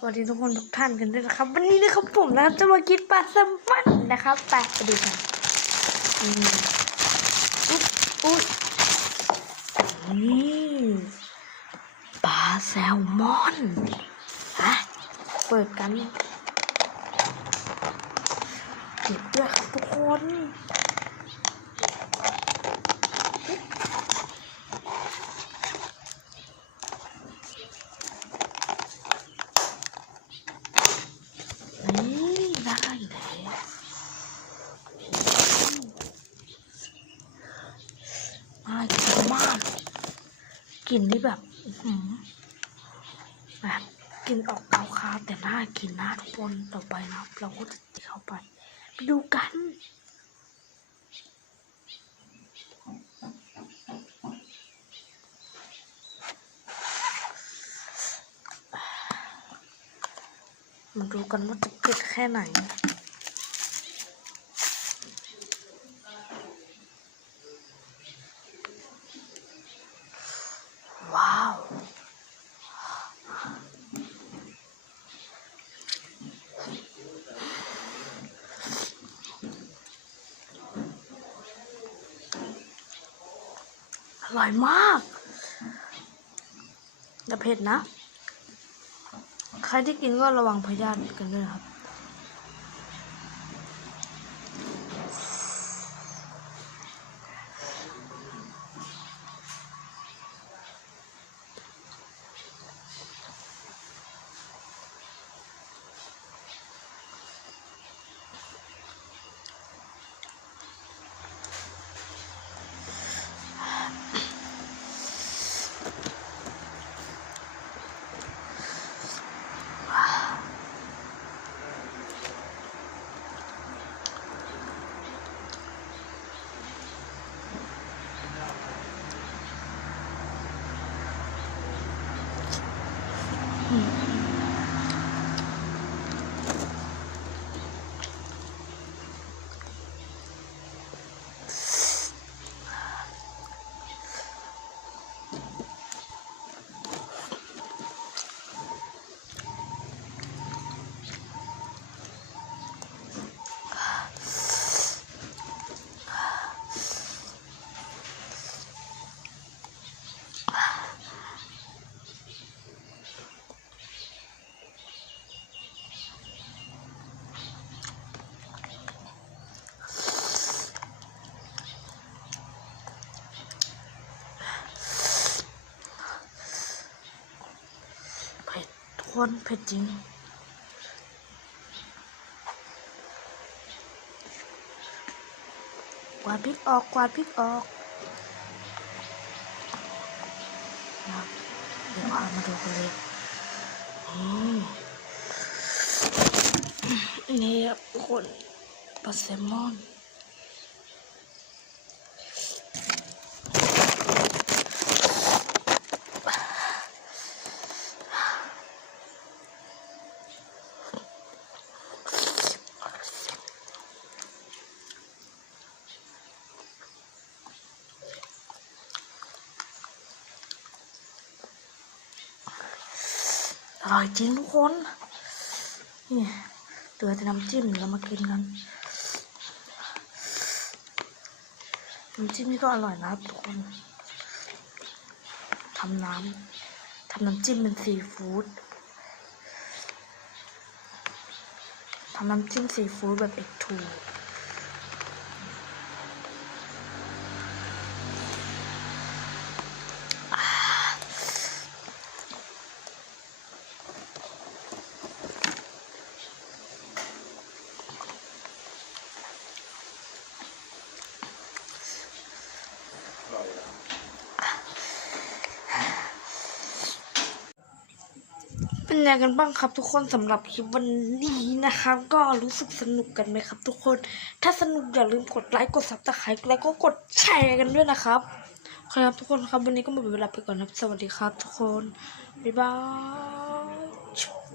สวัสดีทุกคนทุกท่านกันด้วยนะครับ วันนี้นะครับผมนะครับจะมากินปลาแซลมอนนะครับไปไปดูกันอืมอุ๊ยอุ๊ยนี่ปลาแซลมอนฮะเปิดกันเก็บด้วยครับทุกคนได้แล้วน่ากินมาก กลิ่นนี่แบบอื้อหือแบบกลิ่นออกคาวๆแต่น่ากินนะทุกคนต่อไปนะเราก็จะเข้าไปไปดูกันมาดูกันว่าจะเผ็ดแค่ไหน ว้าว อร่อยมากแต่เผ็ดนะ ใครที่กินก็ระวังพยาธิกันด้วยครับ คนเผ็ดจริง กวาดพริกออก กวาดพริกออก เดี๋ยวพามาดูกันเลยนี่ครับคนปลาแซลมอน ร่อยจริงทุกคน นี่เหลือแต่น้ำจิ้มเดี๋ยวเรามากินกัน น้ำจิ้มนี่ก็อร่อยนะทุกคนทำน้ำทำน้ำจิ้มเป็นซีฟู้ดทำน้ำจิ้มซีฟู้ดแบบเอกทู เป็นยังไงกันบ้างครับทุกคนสำหรับคลิปวันนี้นะครับ ก็รู้สึกสนุกกันไหมครับ ทุกคน ถ้าสนุกอย่าลืมกดไลค์กดซับสไครต์แล้วก็กดแชร์กันด้วยนะครับโอเคครับทุกคนครับวันนี้ก็หมดเวลาไปก่อนครับ สวัสดีครับ ทุกคนบ๊ายบาย